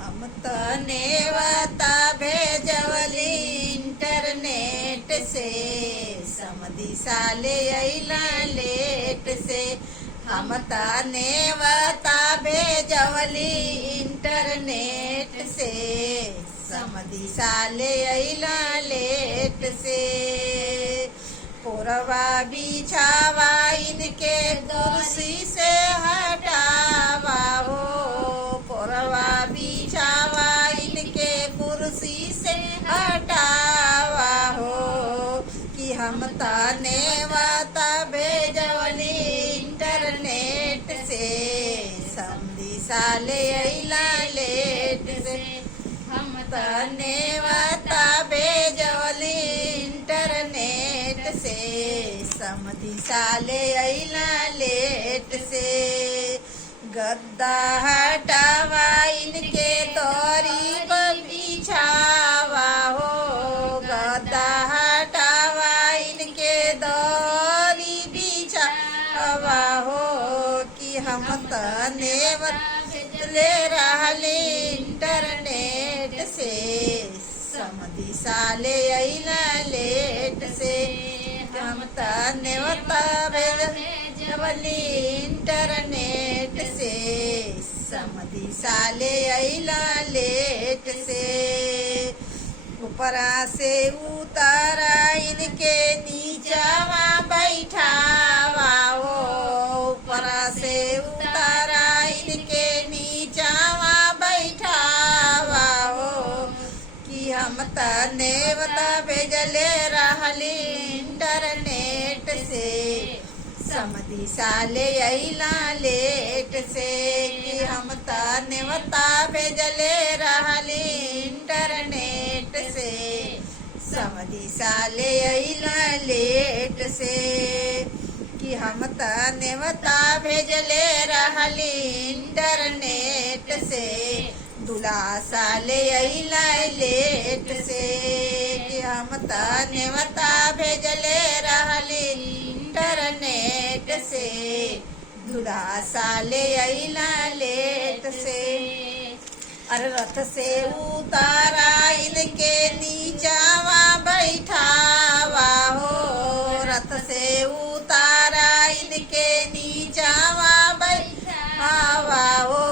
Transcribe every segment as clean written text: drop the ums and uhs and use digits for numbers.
हम तो नेवता भेजवली इंटरनेट से, समधी साले अइला लेट से। हम तो नेवता भेजवली इंटरनेट से, समधी साले अइला लेट से। पोरवा बिछावा इनके कुर्सी से हटावा हो, पोरवा बिछावा इनके कुर्सी से हटावा हो। कि हम तो नेवता भेजवली इंटरनेट से, समधी साले अइला लेट से। हम तो नेवता भेजवली इंटरनेट से, समधी साले अइला लेट से। गद्दा हटावा इनके तोरी पर बिछावा हो, गद्दा हटावा इनके दौरी बिछावा हो। कि हम तो नेवता ले रहली इंटरनेट से, समधी साले अइला लेट से। हम तो नेवता भेजवली इंटरनेट से, समधी साले अइला लेट से। ऊपरा से उतारा इनके नीचावा बैठावा हो, ऊपरा से उतारा इनके नीचावा बैठावा हो। कि हम तो नेवता भेजले रहली इंटरनेट से, समधी साले अइला लेट से। कि हम तो नेवता भेजले रहली इंटरनेट से, समधी साले अइला लेट से। कि हम तो नेवता भेजले रहली इंटरनेट से, दूल्हा साले अइला लेट से। कि हम तो नेवता भेजले रहली इंटरनेट से, दूल्हा साले अइला लेट से। अरे रथ से उतारा इनके नीचावा बैठावा हो, रथ से उतारा इनके नीचावा बैठावा हो,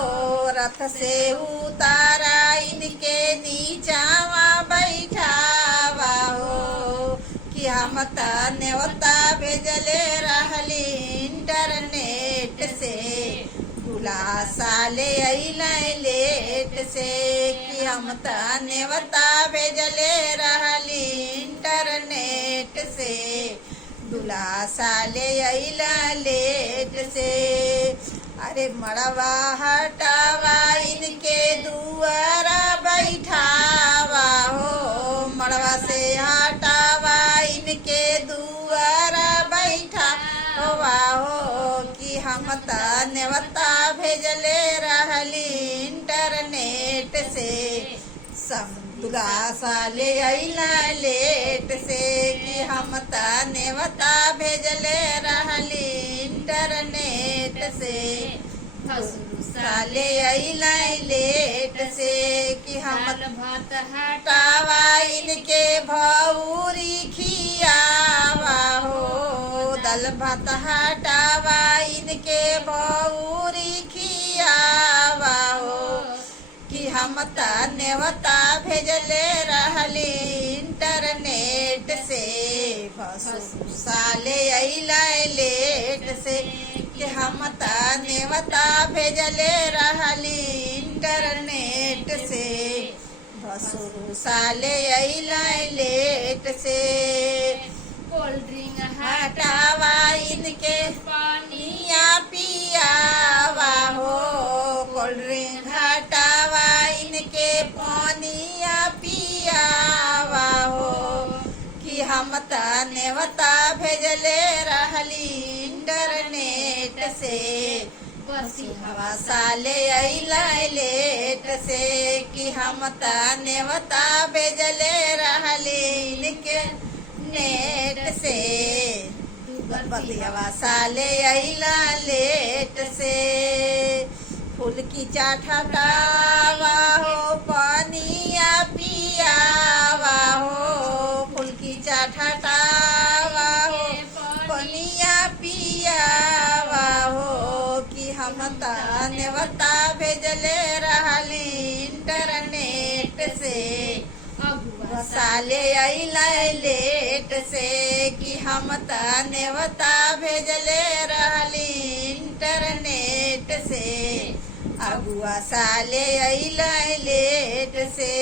रथ से उतारा इनके नीचावा बैठावा हो। कि हम तो नेवता भेजले रहली इंटरनेट से, दूल्हा साले अइला लेट से। कि हम तो नेवता भेजले रहली इंटरनेट से, दूल्हा साले अइला लेट से। अरे मड़वा हटावा इनके दुआरा बैठावा हो, मड़वा से हटावा इनके दुआरा बैठावा हो। कि हम तो नेवता भेजले रहली इंटरनेट से, दूल्हा साले अइला लेट से। कि हम तो नेवता भेजले रहली इंटरनेट से, साले अइला लेट से। कि हम भात हटावा इनके भौरी खियावा हो, दाल भात हटावा इनके भौरी खियावा हो। कि हम तो नेवता भेजले रहली इंटरनेट से, साले अइला लेट से। कि हम तो नेवता भेजले रहली इंटरनेट से, भसुर साले अइला लेट से। कोल्ड ड्रिंक हटावा इनके पानिया पियावा हो, कोल्ड ड्रिंक हटावा इनके पानिया पियावा हो। कि हम तो नेवता भेजले रहली इंटरनेट से, बसी हवा साले अइला लेट से। कि हम तो नेवता भेजले रहली इनके नेट से, बतियावा साले अइला लेट से। फूल की चाट हटावा हो, धनिया पियावा हो कि हम त नेवता भेजले रहली इंटरनेट से साले अइला लेट से कि हम त नेवता भेजले रहली इंटरनेट से अगुआ साले अइला लेट से।